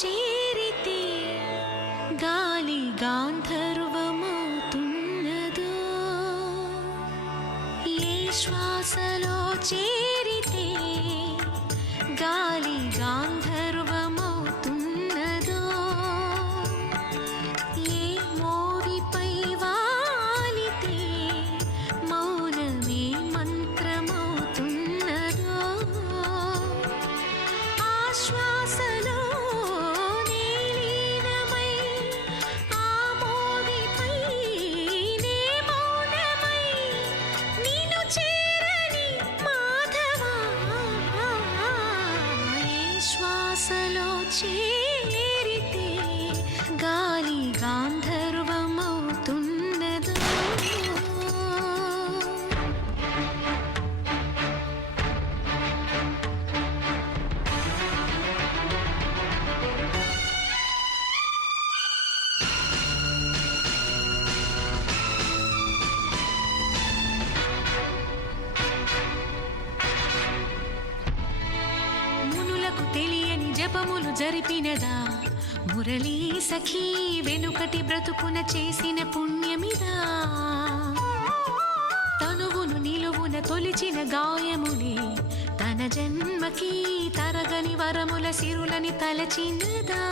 చేరితే గాలి గాంధర్వమవుతున్నదో, ఏ శ్వాసలో చేరితే గాలి గాంధర్వమవుతున్నదో, ఏ మోవిపై వాలితే మౌనమే మంత్రమవుతున్నదో, ఆ శ్వాసలో నీలీనమై ఆ మోవిపై నే మౌనమై నిన్ను చేరని మాధవా, ఏ శ్వాసలో చేరితే గాలి గాంధర్వమవుతున్నదో. మునులకు తెలియని జపములు జరిపినదా, మురళీ సఖీ వెనుకటి బ్రతుకున చేసిన పుణ్యమిదా, తనువును నిలువున తొలిచిన గాయములే తన జన్మకి తరగని వరముల సిరులని తలచినదా.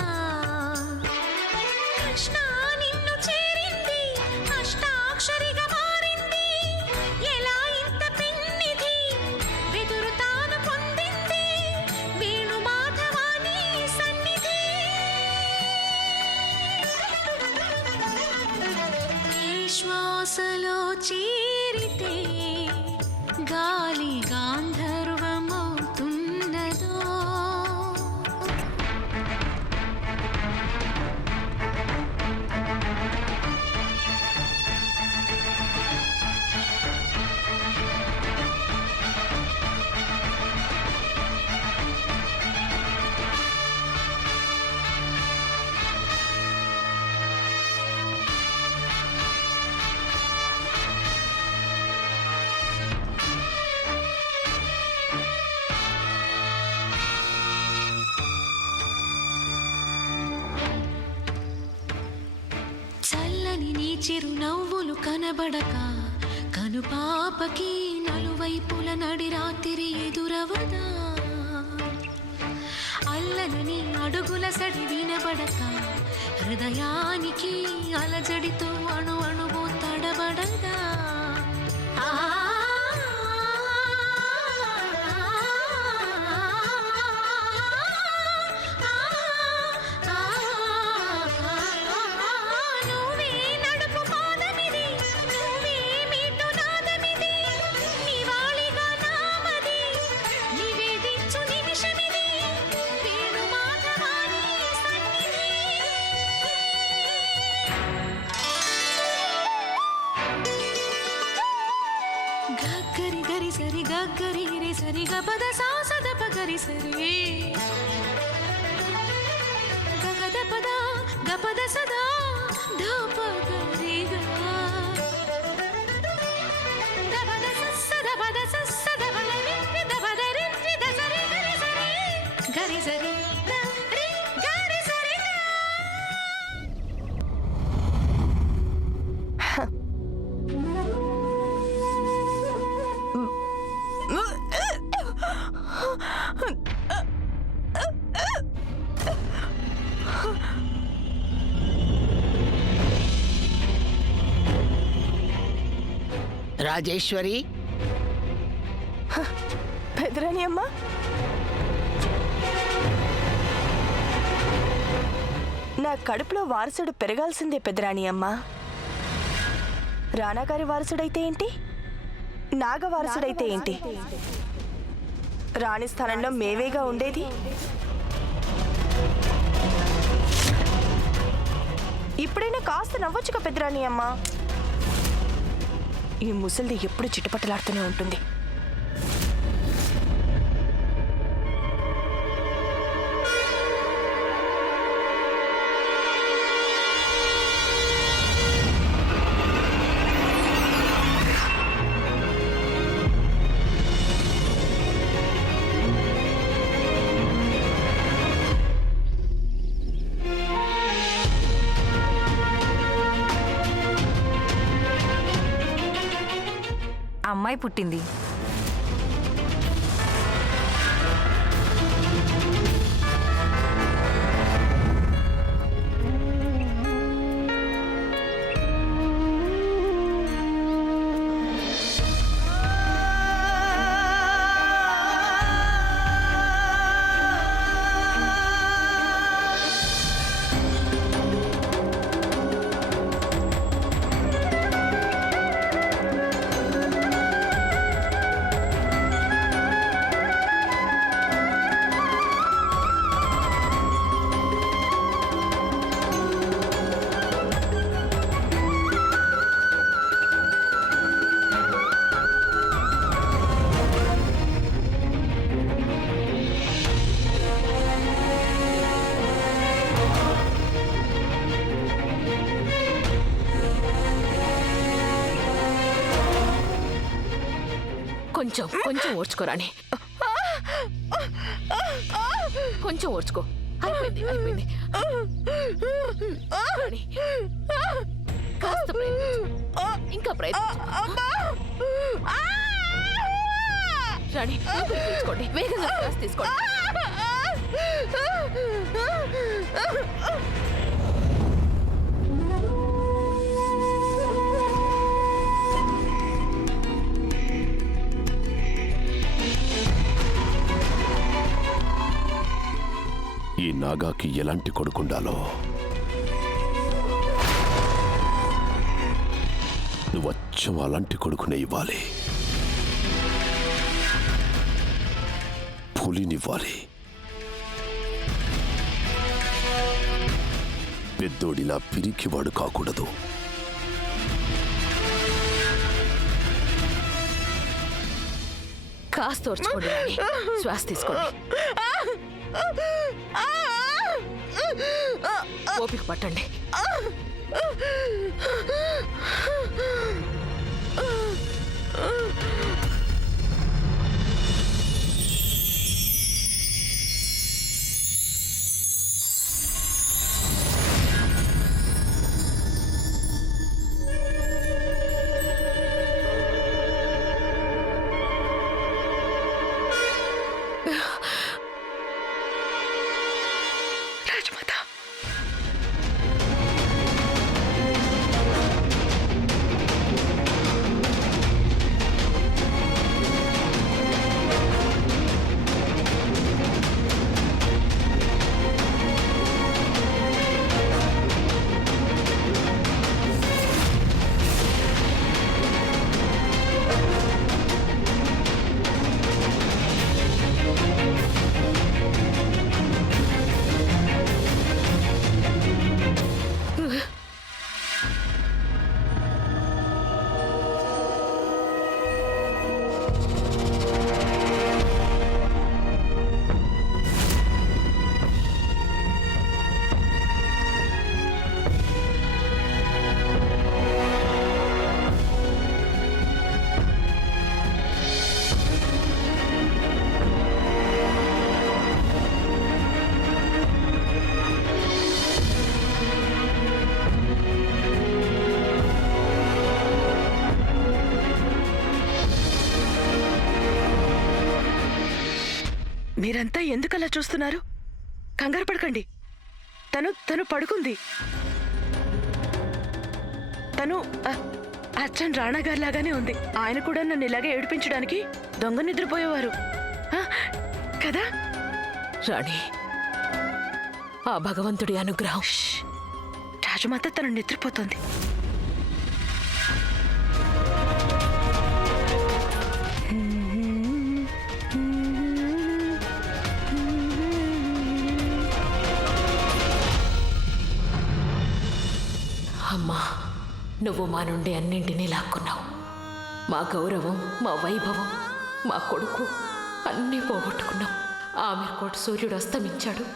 కృష్ణ నిన్ను చేరింది, అష్టాక్షరిగా మారింది, ఎలా ఇంత పిన్నిది వెదురు తాను పొందింది, వేణు మాధవాని సన్నిధి. ఈ శ్వాసలో చేరితే గాలి గాంధర్వమవుతున్నదో. చల్లని నీ చిరునవ్వులు కనబడక కనుపాపకి నలువైపుల నడి రాత్రి ఎదురవదా, అల్లనని అడుగుల సడి వినబడక హృదయానికి అలజడితో అణు అణువు తడబడదా. నువ్వే నడుపు పాదమిది, నువ్వే మీటు నాదమిది, నివాళిగా నామది నివేదించు నిమిషమిది, వేణు మాధవాని సన్నిధి. గగ్గరి గరి సరి గగ్గరి రే సరి గపద సాసద పగరి సరి గగద పద గపద సదా ధప గరిగా దపద సద పద సద బల రి దపద రి దసరి గరి సరి గరి సరి రి గరి సరి. రాజేశ్వరి, పెదరాని అమ్మ, నా కడుపులో వారసుడు పెరగాల్సిందే పెదరాని అమ్మ. రానాగారి వారసుడైతే ఏంటి, నాగ వారసుడైతే ఏంటి, రాణి స్థానంలో మేవేగా ఉండేది. ఇప్పుడైనా కాస్త నవ్వొచ్చుగా పెదరాని అమ్మ. ఈ ముసలిది ఎప్పుడు చిట్టుపట్టలాడుతూనే ఉంటుంది. అమ్మాయి పుట్టింది. కొంచెం కొంచెం ఓర్చుకోరాని, కొంచెం ఓర్చుకో. అయిపోయింది అయిపోయింది. రాణి, కాస్త ప్రయత్నించు. ఇంకా ప్రయత్నించు. రాణి, ఊపిరి పీల్చుకోండి. వేగంగా శ్వాస తీసుకోండి. ఈ నాగాకి ఎలాంటి కొడుకుండాలో నువ్వు అచ్చం అలాంటి కొడుకునే ఇవ్వాలి. పులినివ్వాలి. పెద్దోడిలా పిరికివాడు కాకూడదు. కాస్త ఓర్చుకోండి. రాణి, శ్వాస తీసుకోండి. ఓపిక పట్టండి. మీరంతా ఎందుకలా చూస్తున్నారు? కంగారు పడకండి. తను పడుకుంది. తను అచ్చన్ రాణా గారి లాగానే ఉంది. ఆయన కూడా నన్ను ఇలాగే ఏడిపించడానికి దొంగ నిద్రపోయేవారు కదా. రాణి, ఆ భగవంతుడి అనుగ్రహం. రాజమాత తను నిద్రపోతుంది. అమ్మా, నువ్వు మా నుండి అన్నింటినీ లాక్కున్నావు. మా గౌరవం, మా వైభవం, మా కొడుకు అన్నీ పోగొట్టుకున్నాం. ఆమెర్కోట సూర్యుడు అస్తమించాడు.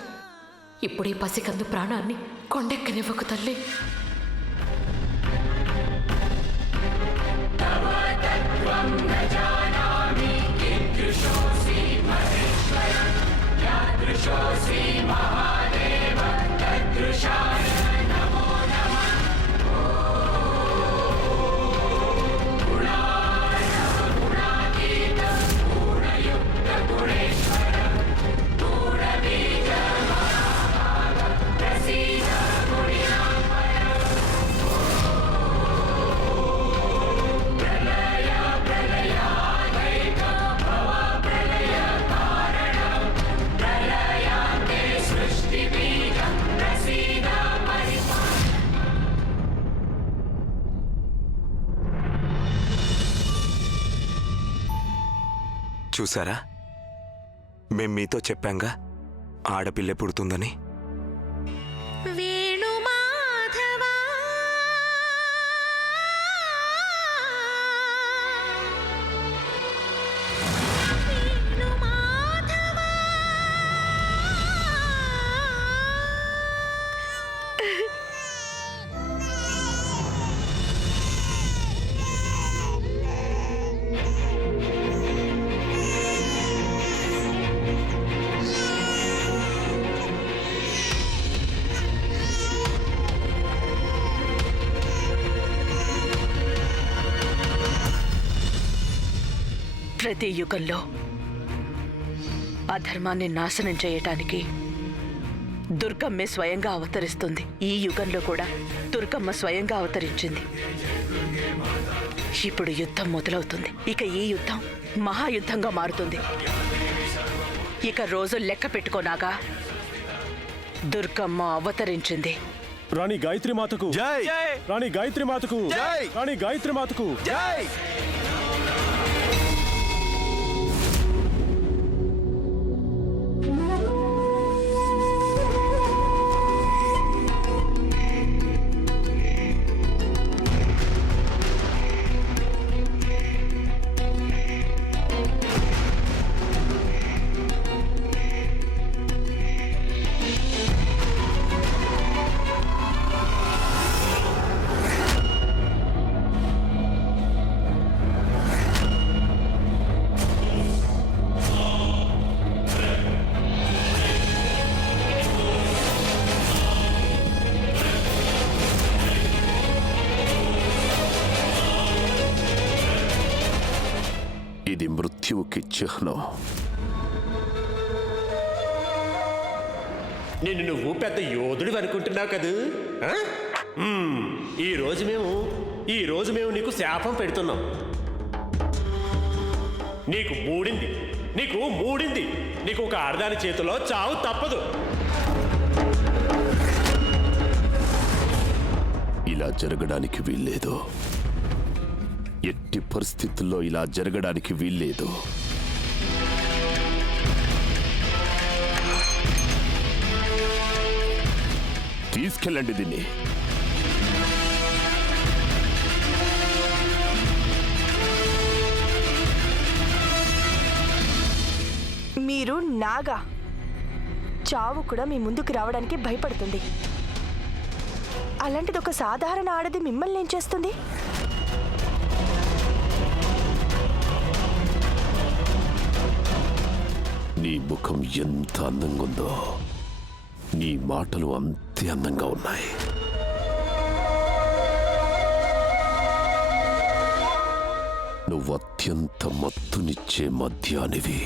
ఇప్పుడే పసికందు ప్రాణాన్ని కొండెక్కనివ్వకు తల్లి. చూసారా, మేం మీతో చెప్పాంగా ఆడపిల్ల పుడుతుందని. వేణు మాధవా వేణు మాధవా ప్రతి యుగంలో అధర్మాన్ని నాశనం చేయటానికి దుర్గమ్మే స్వయంగా అవతరిస్తుంది. ఈ యుగంలో కూడా దుర్గమ్మ స్వయంగా అవతరించింది. ఇప్పుడు యుద్ధం మొదలవుతుంది. ఇక ఈ యుద్ధం మహాయుద్ధంగా మారుతుంది. ఇక రోజు లెక్క పెట్టుకోనాగా దుర్గమ్మ అవతరించింది. రాణి గాయత్రి మాతకు జై! రాణి గాయత్రి మాతకు జై! రాణి గాయత్రి మాతకు జై! ఇది మృత్యువుకి చిహ్నం. నిన్ను నువ్వు పెద్ద యోధుడు అనుకుంటున్నావు కదూ? ఆ? ఈ రోజు మేము నీకు శాపం పెడుతున్నాం. నీకు మూడింది. నీకు ఒక ఆడదాని చేతిలో చావు తప్పదు. ఇలా జరగడానికి వీల్లేదు. ఎట్టి పరిస్థితుల్లో ఇలా జరగడానికి వీల్లేదు. తీసుకెళ్ళండి దీన్ని. మీరు నాగా. చావు కూడా మీ ముందుకు రావడానికి భయపడుతుంది. అలాంటిది ఒక సాధారణ ఆడది మిమ్మల్ని ఏం చేస్తుంది? నీ ముఖం ఎంత అందంగా ఉందో నీ మాటలు అంతే అందంగా ఉన్నాయి. నువ్వు అత్యంత మత్తునిచ్చే మద్యానివి.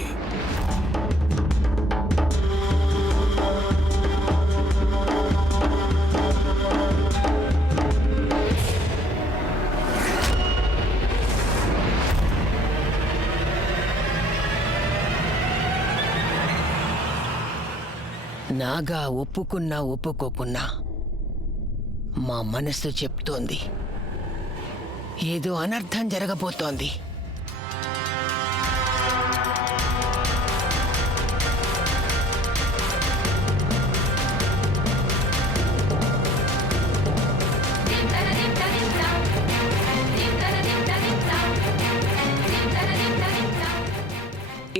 నాగా ఒప్పుకున్నా ఒప్పుకోకున్నా మా మనస్సు చెప్తోంది ఏదో అనర్థం జరగబోతోంది.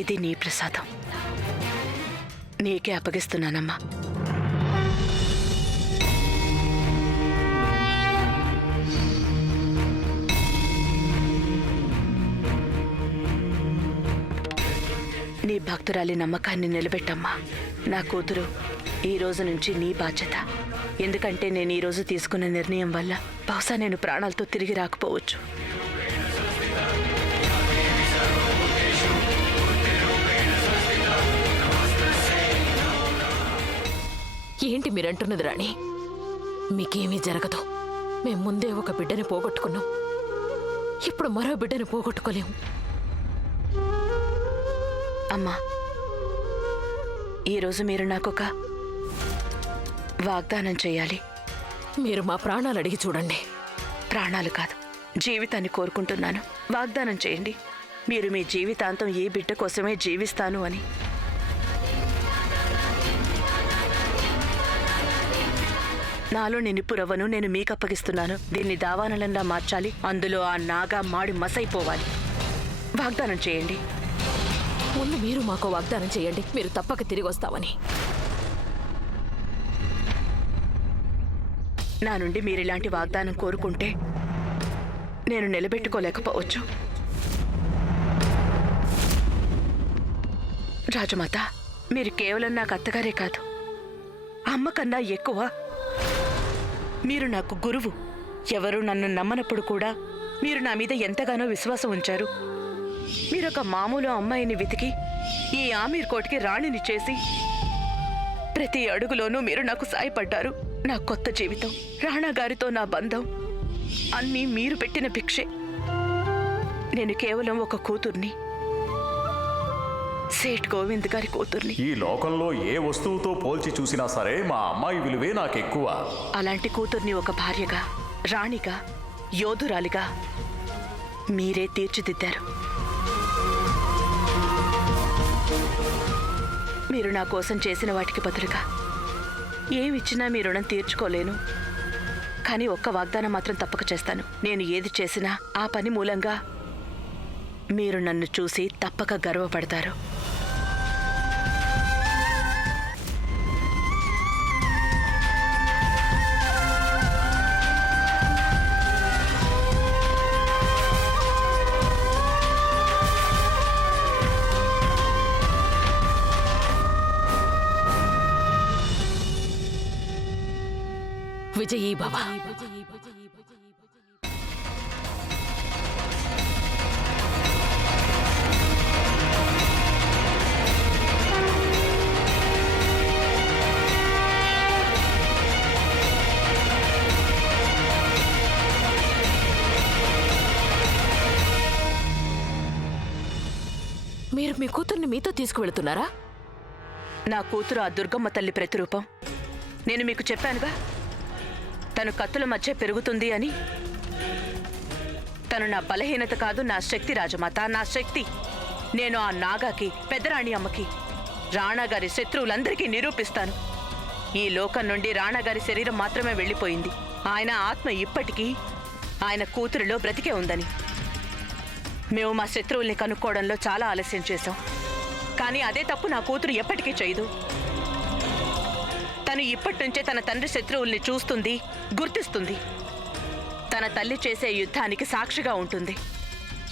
ఇది నీ ప్రసాదం. నీకే అప్పగిస్తున్నానమ్మా. నీ భక్తురాలి నమ్మకాన్ని నిలబెట్టమ్మా. నా కూతురు ఈ రోజు నుంచి నీ బాధ్యత. ఎందుకంటే నేను ఈ రోజు తీసుకున్న నిర్ణయం వల్ల బహుశా నేను ప్రాణాలతో తిరిగి రాకపోవచ్చు. ఏంటి మీరంటున్నది రాణి? మీకేమీ జరగదు. మేం ముందే ఒక బిడ్డని పోగొట్టుకున్నాం. ఇప్పుడు మరో బిడ్డని పోగొట్టుకోలేము. అమ్మా, ఈరోజు మీరు నాకొక వాగ్దానం చేయాలి. మీరు మా ప్రాణాలు అడిగి చూడండి. ప్రాణాలు కాదు, జీవితాన్ని కోరుకుంటున్నాను. వాగ్దానం చేయండి. మీరు మీ జీవితాంతం ఈ బిడ్డ కోసమే జీవిస్తాను అని. నాలో నిప్పు రవ్వను నేను మీకు అప్పగిస్తున్నాను. దీన్ని దావానలంగా మార్చాలి. అందులో ఆ నాగా మాడి మసైపోవాలి. వాగ్దానం చేయండి. ముందు మీరు మాకు వాగ్దానం చేయండి, మీరు తప్పక తిరిగి వస్తామని. నా నుండి మీరిలాంటి వాగ్దానం కోరుకుంటే నేను నిలబెట్టుకోలేకపోవచ్చు. రాజమాత, మీరు కేవలం నాకు అత్తగారే కాదు, అమ్మ కన్నా ఎక్కువ. మీరు నాకు గురువు. ఎవరు నన్ను నమ్మనప్పుడు కూడా మీరు నా మీద ఎంతగానో విశ్వాసం ఉంచారు. మీరొక మామూలు అమ్మాయిని వెతికి ఈ ఆమీర్ కోట్కి రాణిని చేసి ప్రతి అడుగులోనూ మీరు నాకు సాయపడ్డారు. నా కొత్త జీవితం, రాణా గారితో నా బంధం అన్నీ మీరు పెట్టిన భిక్షే. నేను కేవలం ఒక కూతుర్ని, సేఠ్ గోవింద్ గారి కూతుర్ని. ఈ లోకంలో ఏ వస్తువుతో పోల్చి చూసినా సరే మా అమ్మాయి విలువే నాకెక్కువ. అలాంటి కూతుర్ని ఒక భార్యగా, రాణిగా, యోధురాలిగా మీరే తీర్చిదిద్దారు. మీరు నా కోసం చేసిన వాటికి బదులుగా ఏమిచ్చినా మీ రుణం తీర్చుకోలేను. కానీ ఒక్క వాగ్దానం మాత్రం తప్పక చేస్తాను. నేను ఏది చేసినా ఆ పని మూలంగా మీరు నన్ను చూసి తప్పక గర్వపడతారు. విజయీ భవ. మీరు మీ కూతుర్ని మీతో తీసుకువెళుతున్నారా? నా కూతురు ఆ దుర్గమ్మ తల్లి ప్రతిరూపం. నేను మీకు చెప్పానుగా, తను కత్తుల మధ్య పెరుగుతుంది అని. తను నా బలహీనత కాదు, నా శక్తి రాజమాత, నా శక్తి. నేను ఆ నాగాకి, పెద్దరాణి అమ్మకి, రాణాగారి శత్రువులందరికీ నిరూపిస్తాను. ఈ లోకం నుండి రాణాగారి శరీరం మాత్రమే వెళ్ళిపోయింది. ఆయన ఆత్మ ఇప్పటికీ ఆయన కూతురిలో బ్రతికే ఉందని. మేము మా శత్రువుల్ని కనుక్కోవడంలో చాలా ఆలస్యం చేశాం. కానీ అదే తప్పు నా కూతురు ఎప్పటికీ చేయదు. తను ఇప్పటి నుంచే తన తండ్రి శత్రువుల్ని చూస్తుంది, గుర్తిస్తుంది. తన తల్లి చేసే యుద్ధానికి సాక్షిగా ఉంటుంది.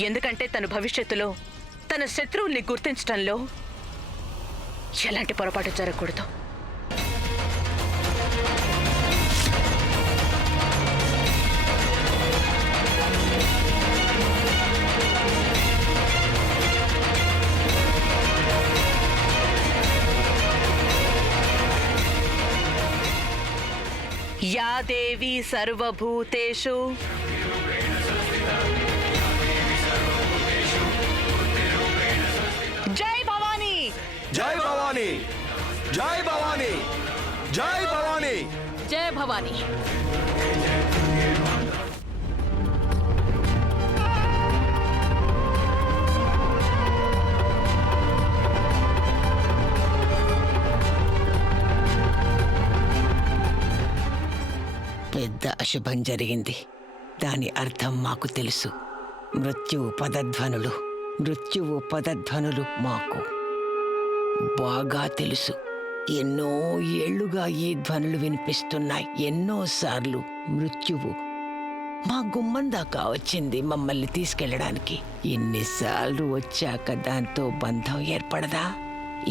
ఎందుకంటే తను భవిష్యత్తులో తన శత్రువుల్ని గుర్తించడంలో ఎలాంటి పొరపాటు జరగకూడదు. या देवी सर्वभूतेषु जय भवानी, జై భవానీ, జై భవానీ, జై భవానీ. జయ భవానీ. పెద్ద అశుభం జరిగింది. దాని అర్థం మాకు తెలుసు. మృత్యువు పదధ్వనులు మాకు బాగా తెలుసు. ఎన్నో ఏళ్లుగా ఈ ధ్వనులు వినిపిస్తున్నాయి. ఎన్నోసార్లు మృత్యువు మా గుమ్మం దాకా వచ్చింది మమ్మల్ని తీసుకెళ్ళడానికి. ఎన్నిసార్లు వచ్చాక దాంతో బంధం ఏర్పడదా?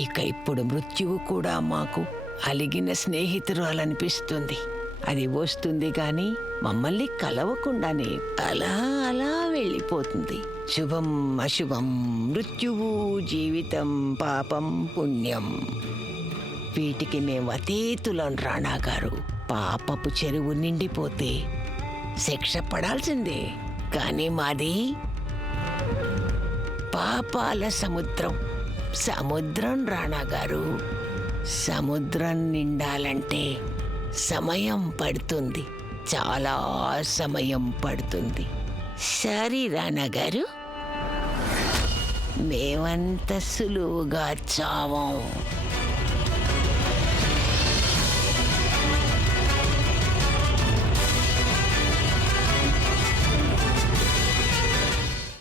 ఇక ఇప్పుడు మృత్యువు కూడా మాకు అలిగిన స్నేహితురాలనిపిస్తుంది. అది వస్తుంది గాని మమ్మల్ని కలవకుండానే అలా అలా వెళ్ళిపోతుంది. శుభం అశుభం, మృత్యువు, జీవితం, పాపం, పుణ్యం, వీటికి మేము అతీతులం. రాణా గారు, పాపపు చెరువు నిండిపోతే శిక్ష పడాల్సిందే. కానీ మాది పాపాల సముద్రం రాణా గారు. సముద్రం నిండాలంటే సమయం పడుతుంది, చాలా సమయం పడుతుంది. సరే రాణా గారు. మేమంత సులువుగా చావం.